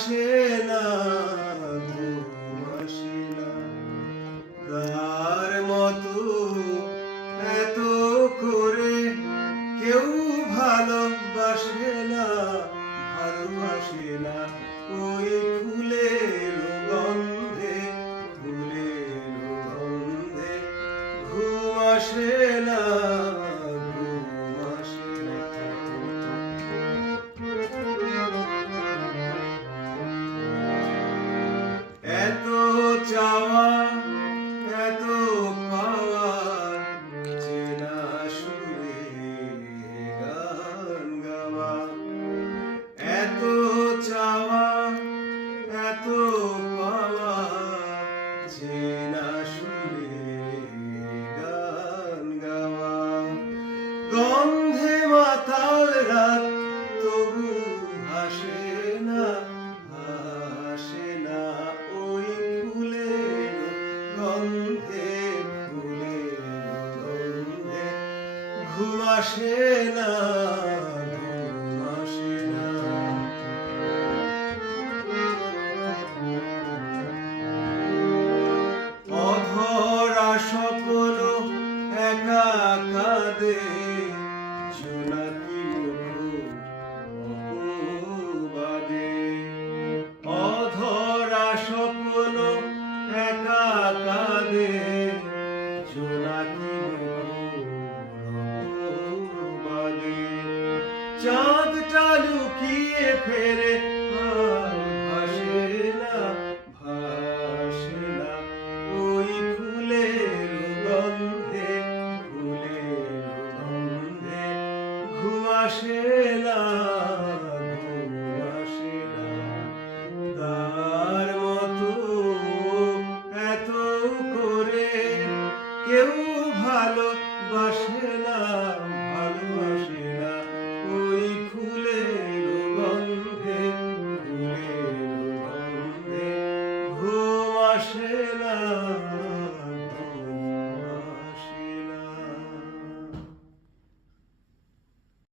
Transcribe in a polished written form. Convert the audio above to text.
আসে না, ঘুম আসে না। তার মতো এত করে কেউ ভালোবাসে না, ভালোবাসে না। ওই ফুলের গন্ধে, ফুলের গন্ধে ঘুম আসে না, ঘুম আসে না। এত চাওয়া, এত পাওয়া, চেনা সুরে গান গাওয়া। এত চাওয়া, এত পাওয়া, চেনা সুরে গান গাওয়া। গন্ধে মাতাল রাত, তবু হাসে না, হাসে না। ওই ফুলের গন্ধে, ফুলের গন্ধে ঘুম আসে না, ঘুম আসে না। অধরা স্বপ্ন একা কাঁদে, জোনাকি মুখ অপবাদে। অধরা স্বপ্ন একা কাঁদে, জোনাকি মুখ অপবাদে। চাঁদটা লুকিয়ে ফেরে